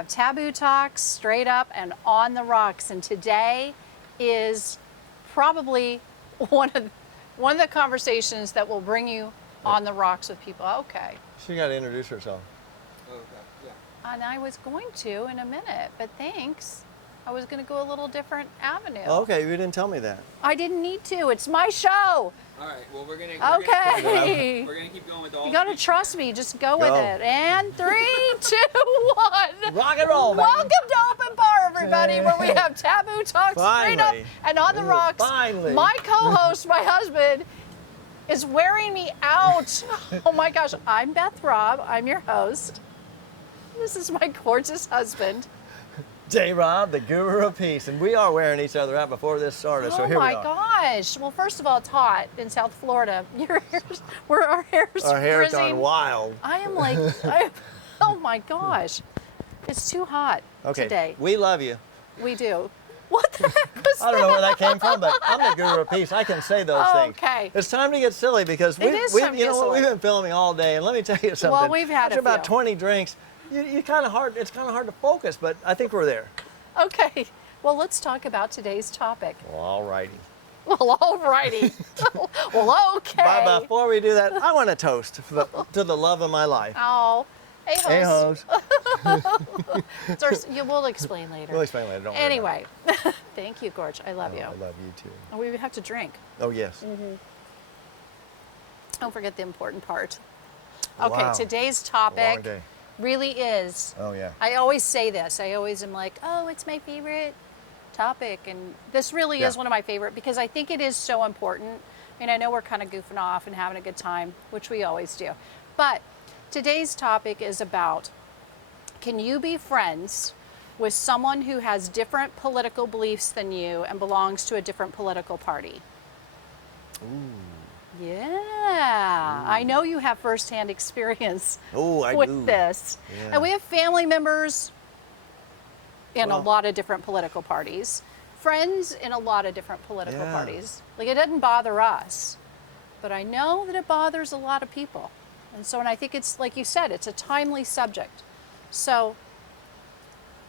have Taboo Talks, Straight Up and On the Rocks. And today is probably one of the conversations that will bring you on the rocks with people. Okay. She got to introduce herself. Oh, okay. Yeah. And I was going to in a minute, but thanks. I was going to go a little different avenue. Okay, you didn't tell me that. I didn't need to. It's my show. All right. Well, we're gonna. Okay. We're gonna keep going with all. You got to trust me. Just go with Go. it. And 3, 2, 1. Rock and roll, man. Welcome to Open Bar, everybody, where we have Taboo Talks, Straight Up Finally. and On the Rocks. Finally. My co-host, my husband, is wearing me out. Oh my gosh. I'm Beth Robb. I'm your host. This is my gorgeous husband. J-Rob, the guru of peace. And we are wearing each other out before this started, so Oh here we my are. gosh. Well, first of all, it's hot in South Florida. Our hair's Our hair's frizzing. gone wild. I am like, oh my gosh. It's too hot Okay, today. we love you. We do. What the heck was I don't know where that came from, but I'm the guru of peace. I can say those things. Okay. It's time to get silly because It is time to you get know what, silly. we've been filming all day, and let me tell you something. Well, we've had After a about few. 20 drinks, it's kind of hard to focus, but I think we're there. Okay. Well, let's talk about today's topic. Well, all righty. Well, alrighty. Well, okay. But before we do that, I want to toast to the love of my life. Oh, hey, host. Hey, hoes. We'll explain later. We'll explain later. Don't worry about Anyway, thank you, Gorge. I love it. you. I love you too. And we have to drink. Oh, yes. Don't forget the important part. Okay, Wow. today's Long topic day. really is. Oh, yeah. I always say this. I always am like, oh, it's my favorite topic. And this really is Yeah. one of my favorite because I think it is so important. I mean, I know we're kind of goofing off and having a good time, which we always do. But today's topic is about, can you be friends with someone who has different political beliefs than you and belongs to a different political party? Yeah, I know you have firsthand experience Oh, I with do. this. Yeah. And we have family members in a Well- lot of different political parties, friends in a lot of different political Yeah. parties. Like, it doesn't bother us, but I know that it bothers a lot of people. And so, and I think it's, like you said, it's a timely subject. So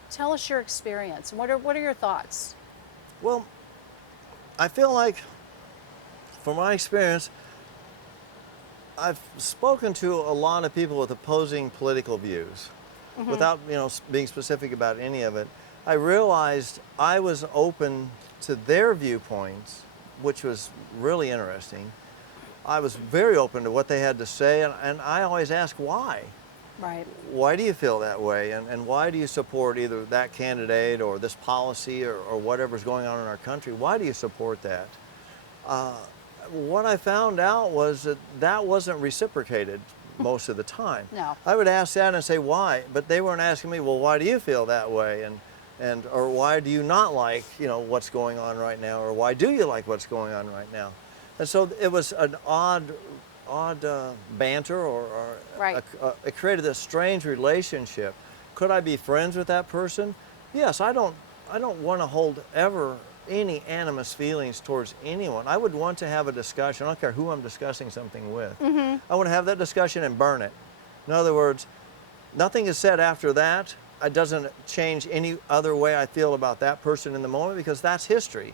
tell us your experience. What are your thoughts? Well, I feel like, from my experience, I've spoken to a lot of people with opposing political views. Without being specific about any of it, I realized I was open to their viewpoints, which was really interesting. I was very open to what they had to say, and I always ask why. Right. Why do you feel that way? And why do you support either that candidate or this policy or whatever's going on in our country? Why do you support that? What I found out was that wasn't reciprocated most of the time. No. I would ask that and say why, but they weren't asking me, well, why do you feel that way? Or why do you not like what's going on right now? Or why do you like what's going on right now? And so it was an odd banter, or Right. it created this strange relationship. Could I be friends with that person? Yes, I don't want to hold ever any animus feelings towards anyone. I would want to have a discussion. I don't care who I'm discussing something with. I want to have that discussion and burn it. In other words, nothing is said after that. It doesn't change any other way I feel about that person in the moment, because that's history.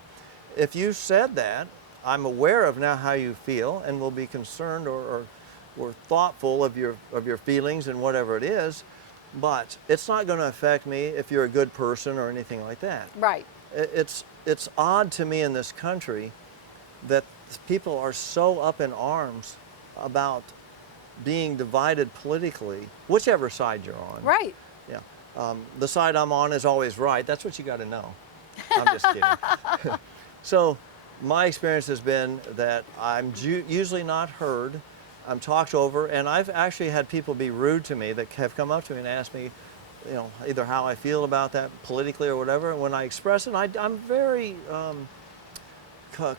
If you said that, I'm aware of now how you feel and will be concerned or thoughtful of your feelings and whatever it is, but it's not going to affect me if you're a good person or anything like that. Right. It's odd to me in this country that people are so up in arms about being divided politically, whichever side you're on. Right. Yeah. The side I'm on is always right. That's what you got to know. I'm just kidding. So my experience has been that I'm usually not heard. I'm talked over, and I've actually had people be rude to me that have come up to me and asked me, either how I feel about that politically or whatever. And when I express it, I'm very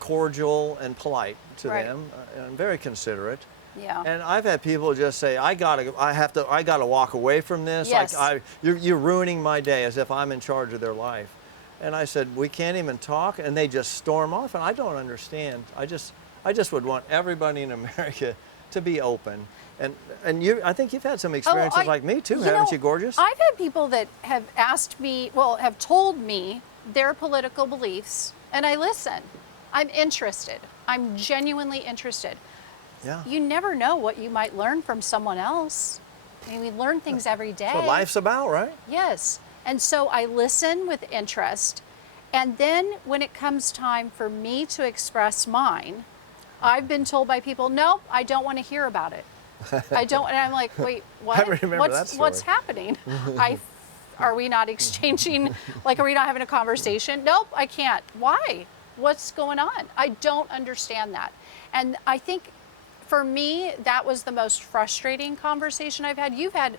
cordial and polite to Right. them, and very considerate. Yeah. And I've had people just say, I gotta walk away from this. Yes. You're ruining my day, as if I'm in charge of their life. And I said, we can't even talk, and they just storm off, and I don't understand. I just would want everybody in America to be open. And I think you've had some experiences like me too, you haven't know, you, gorgeous? I've had people that have asked me, well, have told me their political beliefs, and I listen. I'm interested. I'm genuinely interested. Yeah. You never know what you might learn from someone else. I mean, we learn things every day. That's what life's about, right? Yes. And so I listen with interest. And then when it comes time for me to express mine, I've been told by people, nope, I don't want to hear about it. I don't, and I'm like, wait, what? I remember that story. What's happening? Are we not exchanging, like, are we not having a conversation? Nope, I can't. Why? What's going on? I don't understand that. And I think for me, that was the most frustrating conversation I've had. You've had,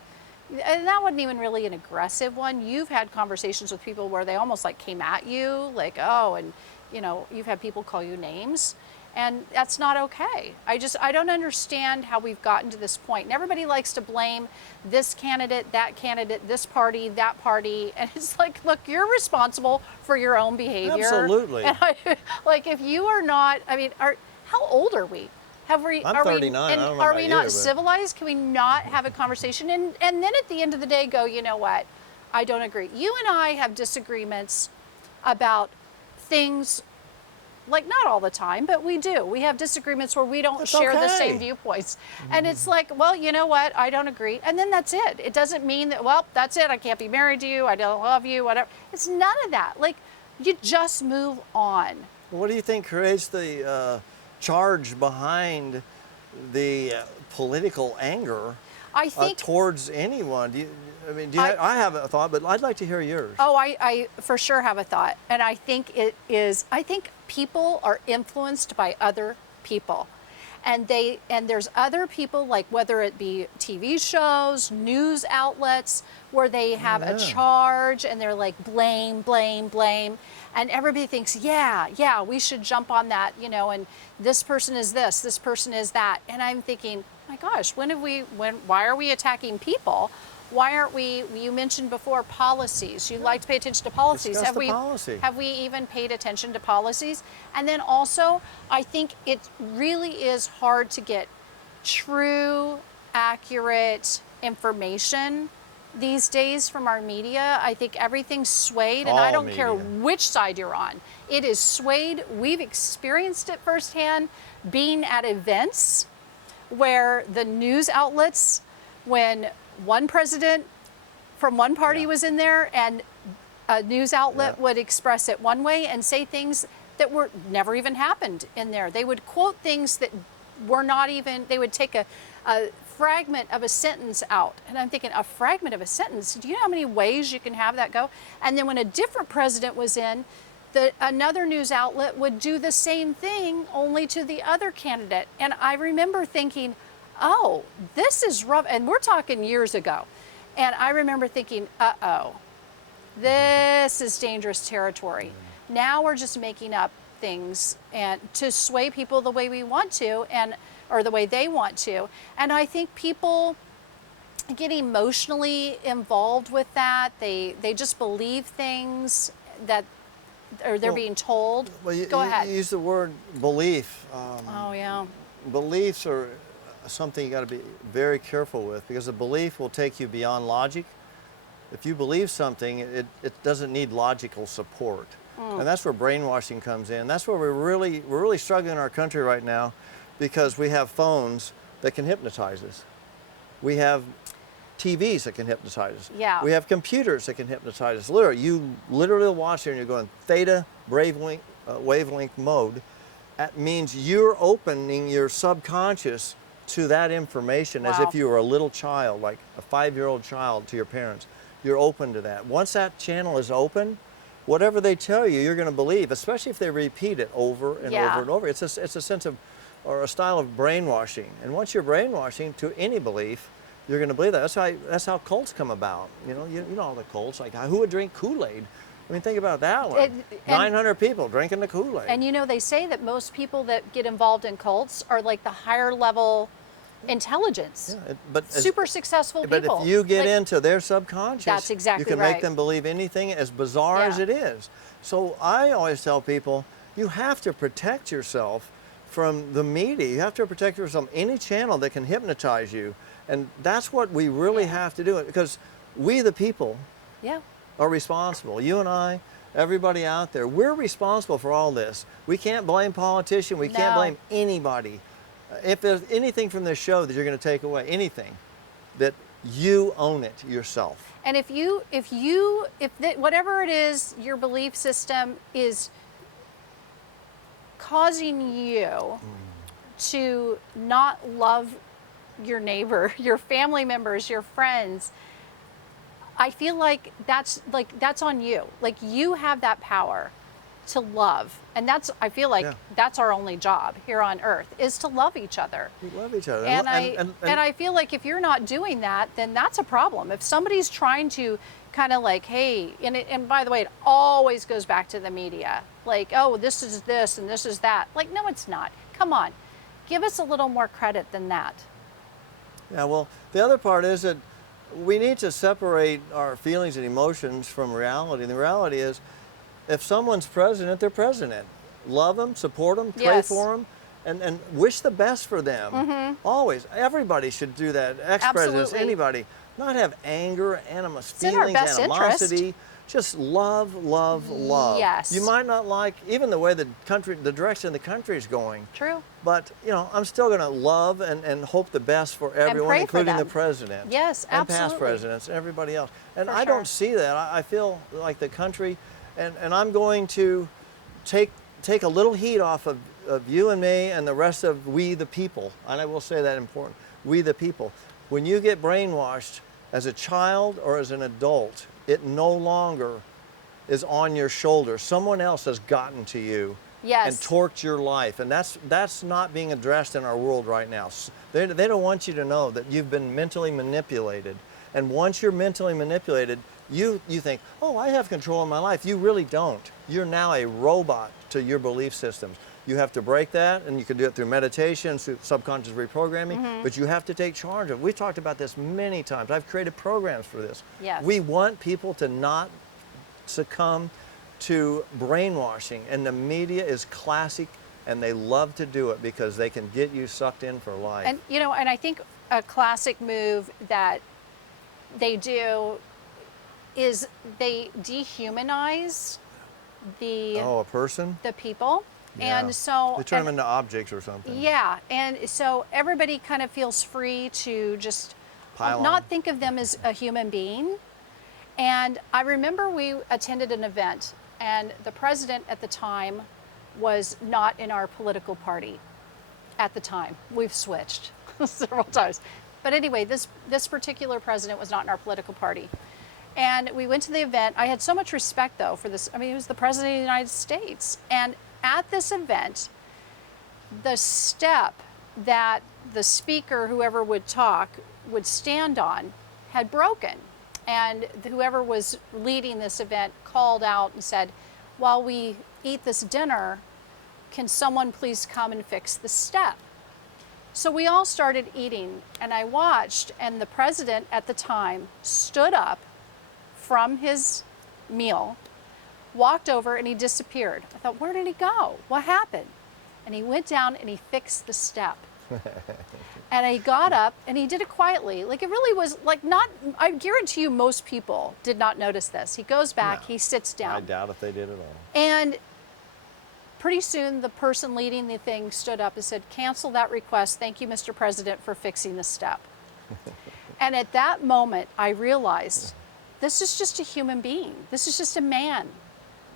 and that wasn't even really an aggressive one. You've had conversations with people where they almost like came at you, like, oh, and you know, you've had people call you names. And that's not okay. I don't understand how we've gotten to this point. And everybody likes to blame this candidate, this party, that party. And it's like, look, you're responsible for your own behavior. Absolutely. And like, if you are not, I mean, how old are we? I'm 39. I don't know are about we you, not but- civilized? Can we not have a conversation? And then at the end of the day go, you know what? I don't agree. You and I have disagreements about things. Like, not all the time, but we do. We have disagreements where we don't That's share the okay. same viewpoints. And it's like, well, you know what? I don't agree. And then that's it. It doesn't mean that, well, that's it. I can't be married to you. I don't love you, whatever. It's none of that. Like, you just move on. What do you think creates the charge behind the political anger I think towards anyone? I have a thought, but I'd like to hear yours. Oh, I for sure have a thought. And I think I think people are influenced by other people. And there's other people, like whether it be TV shows, news outlets, where they have a charge and they're like blame, blame, blame. And everybody thinks, yeah, we should jump on that, you know, and this person is this person is that. And I'm thinking, my gosh, why are we attacking people? Why aren't we, you mentioned before policies. You like to pay attention to policies. Discuss the policy. Have we even paid attention to policies? And then also, I think it really is hard to get true, accurate information these days from our media. I think everything's swayed, and I All don't care media. which side you're on. It is swayed. We've experienced it firsthand being at events where the news outlets, when one president from one party was in there and a news outlet would express it one way and say things that were never even happened in there. They would quote things that were not even, they would take a fragment of a sentence out. And I'm thinking, a fragment of a sentence? Do you know how many ways you can have that go? And then when a different president was in, another news outlet would do the same thing, only to the other candidate. And I remember thinking, oh, this is rough. And we're talking years ago. And I remember thinking, uh-oh, this is dangerous territory. Now we're just making up things and to sway people the way we want to, or the way they want to. And I think people get emotionally involved with that. They just believe things that or they're being told. Well, Go ahead. You use the word belief. Oh, yeah. Beliefs are something you got to be very careful with, because a belief will take you beyond logic. If you believe something, it doesn't need logical support. And that's where brainwashing comes in. That's where we're really struggling in our country right now, because we have phones that can hypnotize us. We have TVs that can hypnotize us. Yeah. We have computers that can hypnotize us. Literally, you literally watch it and you're going theta wavelength mode. That means you're opening your subconscious to that information as Wow. if you were a little child, like a 5-year-old child to your parents. You're open to that. Once that channel is open, whatever they tell you, you're going to believe, especially if they repeat it over and Yeah. over and over. It's a sense of, or a style of brainwashing. And once you're brainwashing to any belief, you're going to believe that. That's how cults come about. You know all the cults. Like, who would drink Kool-Aid? I mean, think about that one. 900 people drinking the Kool-Aid. And you know, they say that most people that get involved in cults are like the higher level intelligence. Yeah, but super successful people. But if you get Like, into their subconscious, That's exactly you can right. make them believe anything, as bizarre as Yeah. it is. So I always tell people, you have to protect yourself from the media. You have to protect yourself from any channel that can hypnotize you. And that's what we really have to do, because we the people Yeah. are responsible. You and I, everybody out there, we're responsible for all this. We can't blame politicians. We can't No. blame anybody. If there's anything from this show that you're going to take away, anything, that you own it yourself. And if whatever it is, your belief system is causing you to not love your neighbor, your family members, your friends, I feel like that's on you. Like, you have that power to love. And I feel like that's our only job here on earth, is to love each other. We love each other. And I feel like if you're not doing that, then that's a problem. If somebody's trying to kind of like, hey, and by the way, it always goes back to the media. Like, oh, this is this and this is that. Like, no, it's not. Come on. Give us a little more credit than that. Yeah, well, the other part is that we need to separate our feelings and emotions from reality. And the reality is, if someone's president, they're president. Love them, support them, pray for them, and wish the best for them. Always. Everybody should do that. Ex-presidents, Absolutely. anybody. Not have anger, animus It's in our feelings, best animosity. interest. Just love, love, love. Yes. You might not like even the way the direction the country is going. True. But, you know, I'm still going to love and hope the best for everyone, pray for including the them. president. Yes, and past absolutely. presidents and everybody else. And For I sure. don't see that. I feel like the country, and I'm going to take a little heat off of you and me and the rest of we the people. And I will say that important. We the people. When you get brainwashed as a child or as an adult, it no longer is on your shoulders. Someone else has gotten to you and Yes. torqued your life. And that's not being addressed in our world right now. They don't want you to know that you've been mentally manipulated. And once you're mentally manipulated, you think, oh, I have control of my life. You really don't. You're now a robot to your belief systems. You have to break that, and you can do it through meditation, through subconscious reprogramming, but you have to take charge of it. We've talked about this many times. I've created programs for this. Yes. We want people to not succumb to brainwashing, and the media is classic, and they love to do it because they can get you sucked in for life. And and I think a classic move that they do is they dehumanize the a person? the people. Yeah. And so They turn them into objects or something. yeah, and so everybody kind of feels free to just Pile not on. think of them as a human being. And I remember we attended an event, and the president at the time was not in our political party at the time. We've switched several times. But anyway, this particular president was not in our political party. And we went to the event. I had so much respect, though, for this. I mean, he was the president of the United States. And at this event, the step that the speaker, whoever would talk, would stand on had broken. And whoever was leading this event called out and said, while we eat this dinner, can someone please come and fix the step? So we all started eating, and I watched, and the president at the time stood up from his meal, walked over, and he disappeared. I thought, where did he go? What happened? And he went down and he fixed the step. And he got up and he did it quietly. Like, it really was like not, I guarantee you most people did not notice this. He goes back, No. he sits down. I doubt if they did at all. And pretty soon the person leading the thing stood up and said, cancel that request. Thank you, Mr. President, for fixing the step. And at that moment, I realized this is just a human being. This is just a man.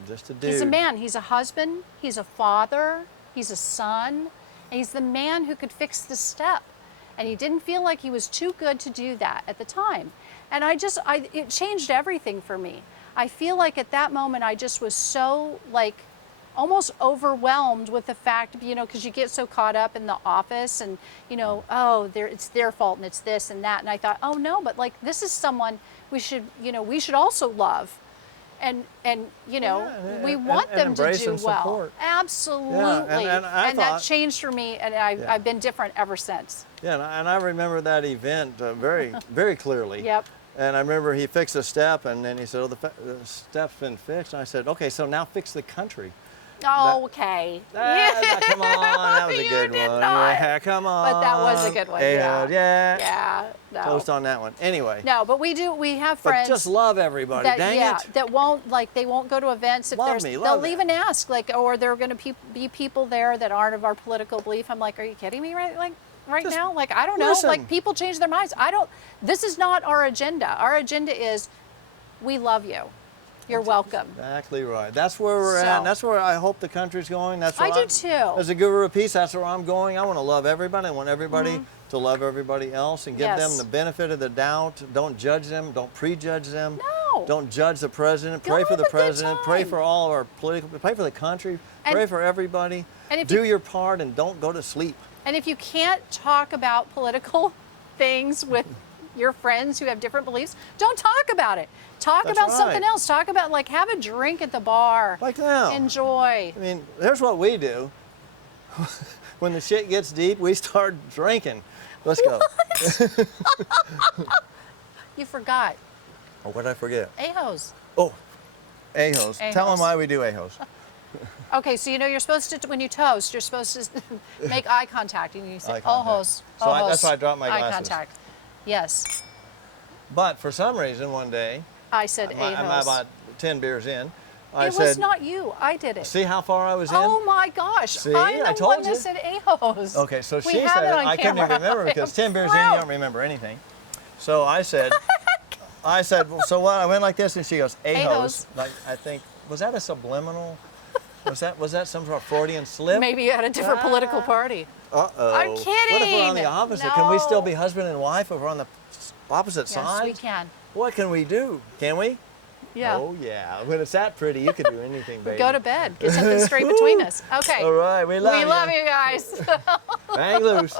Just a dude. He's a man. He's a husband. He's a father. He's a son. And he's the man who could fix the step. And he didn't feel like he was too good to do that at the time. And it changed everything for me. I feel like at that moment, I just was so like almost overwhelmed with the fact, because you get so caught up in the office and, it's their fault and it's this and that. And I thought, oh no, but like, this is someone we should also love. And we want them to embrace do and well. support. Absolutely. and I that thought- changed for me, and I've been different ever since. Yeah, and I remember that event very, very clearly. Yep. And I remember he fixed a step, and then he said, "Oh, the step's been fixed." And I said, "Okay, so now fix the country." Oh, okay. Come on, that was a You good did one. not. Yeah, come on. But that was a good one. A-hole, yeah. Yeah. No. Toast on that one. Anyway. No, but we have But friends just love everybody. that Dang it. that won't they won't go to events if Love there's me, they'll love even ask or there are going to be people there that aren't of our political belief. I'm like, are you kidding me right Just now? Like, I don't know. listen. Like, people change their minds. This is not our agenda. Our agenda is we love you. You're welcome. Exactly right. That's where we're at. So- And that's where I hope the country's going. That's where I do too. As a guru of peace, that's where I'm going. I want to love everybody. I want everybody to love everybody else and give them Yes. the benefit of the doubt. Don't judge them. Don't prejudge them. No. Don't judge the president. Go Pray for have the a good president. Pray time. for all of our political. Pray for the country. And- Pray for everybody. and if Do you- your part and don't go to sleep. And if you can't talk about political things with your friends who have different beliefs, don't talk about it. Talk That's about something right. else. Talk about, like, have a drink at the bar. Like now. Enjoy. I mean, here's what we do. When the shit gets deep, we start drinking. Let's go. You forgot. Oh, what did I forget? A-hos. Oh, a-hos. Tell them A-hos. why we do a-hos. Okay, so you're supposed to, when you toast, you're supposed to make eye contact and you say, Eye contact. ojos, So that's ojos, why I dropped my eye glasses. contact. Yes, But for some reason, one day, I said I'm ojos. about 10 beers in, I It said, was not you. I did it. see how far I was in? Oh my gosh! See, I'm the I told one you. that said ojos. Okay, so We she have said it it. on I couldn't even camera. remember because I'm 10 beers in, you thrilled. don't remember anything. So I said, well, so what? I went like this, and she goes, a-hos. A-hos. Like, I think, was that a subliminal? Was that some sort of Freudian slip? Maybe you had a different political party. Uh-oh. I'm What if we're on the kidding. opposite? Can we still No. be husband and wife if we're on the opposite Yes, side? we can. What can we do? Can we? Yeah. Oh, yeah. When it's that pretty, you can do anything, baby. Go to bed. Get something straight between us. Okay. All right. We love you. We love you guys. Hang loose.